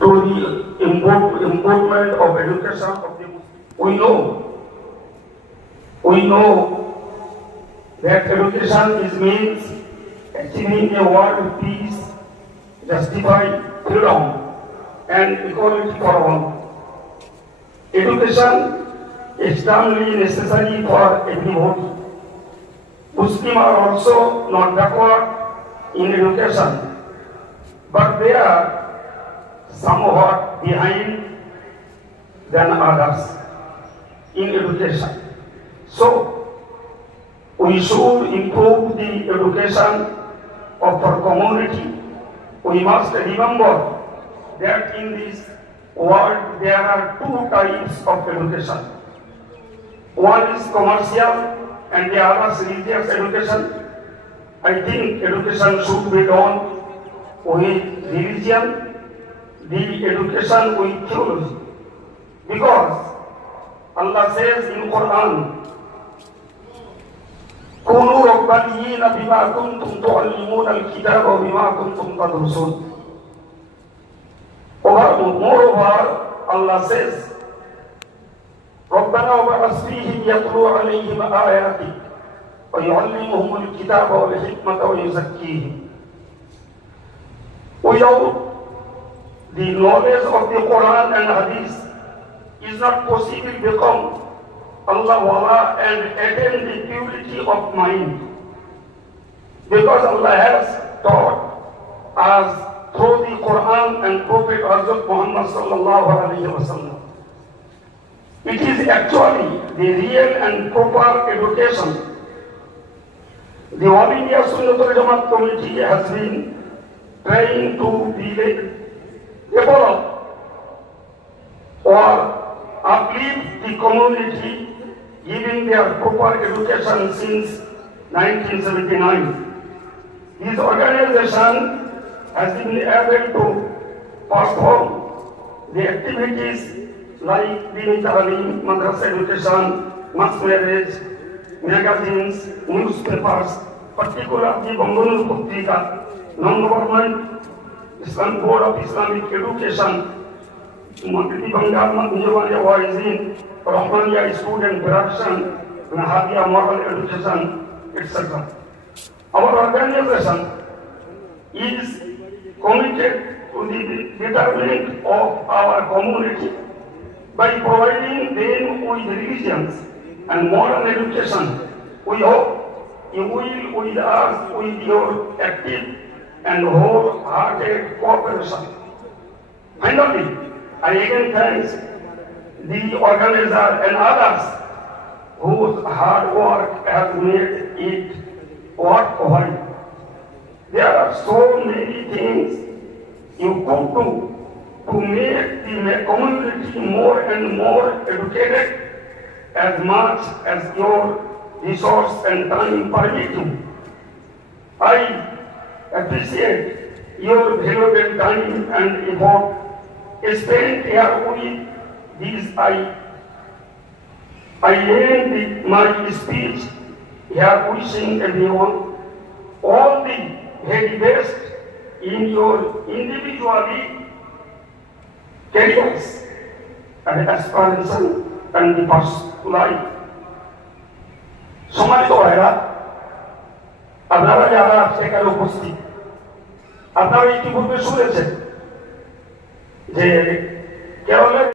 to the improvement of education of the Muslims. We know that education is means achieving a world of peace, justify freedom and equality for all. Education is extremely necessary for everybody. Muslims are also not backward in education, but they are somewhat behind than others in education. So, we should improve the education of our community. We must remember that in this world there are two types of education. One is commercial and the other is religious education. I think education should be done with religion, the education with theology. Because Allah says in Quran, كونوا ربانيين بما كنتم تعلمون الكتاب وبما كنتم تدرسون. Moreover, Allah says, ربنا وابعث فيهم يتلو عليهم آياتك ويعلمهم الكتاب والحكمة ويزكيهم. Without the knowledge of the Quran and Hadith, is not possible to become Allah and attain the purity of mind. Because Allah has taught us through the Quran and Prophet Hazrat Muhammad sallallahu alaihi wasallam. It is actually the real and proper education. The All India Sunnatul Jamaat Committee has been trying to develop or uplift the community, giving their proper education since 1979. This organization has been able to perform the activities like Dini Ta'aleem, Madrasa education, mass marriage, magazines, newspapers, particularly Bangalore Putrika, non-government Islam Board of Islamic Education, Monty Bangal Nijawaniya Waizin, Rahmaniya Student Production, Nahadia Moral Education, etc. Our organization is committed to the betterment of our community by providing them with religions and moral education. We hope you will with us with your active and wholehearted cooperation. Finally, I again thank the organizer and others whose hard work has made it worthwhile. There are so many things you could do to make the community more and more educated as much as your resource and time permit you. I appreciate your valuable time and effort spent here with these. I end my speech here wishing everyone all the very best in your individually careers and aspirations and the personal life. সম্মানিত ভাইরা, আপনারা যারা সেখানে উপস্থিত, আপনারা ইতিপূর্বে শুনেছেন যে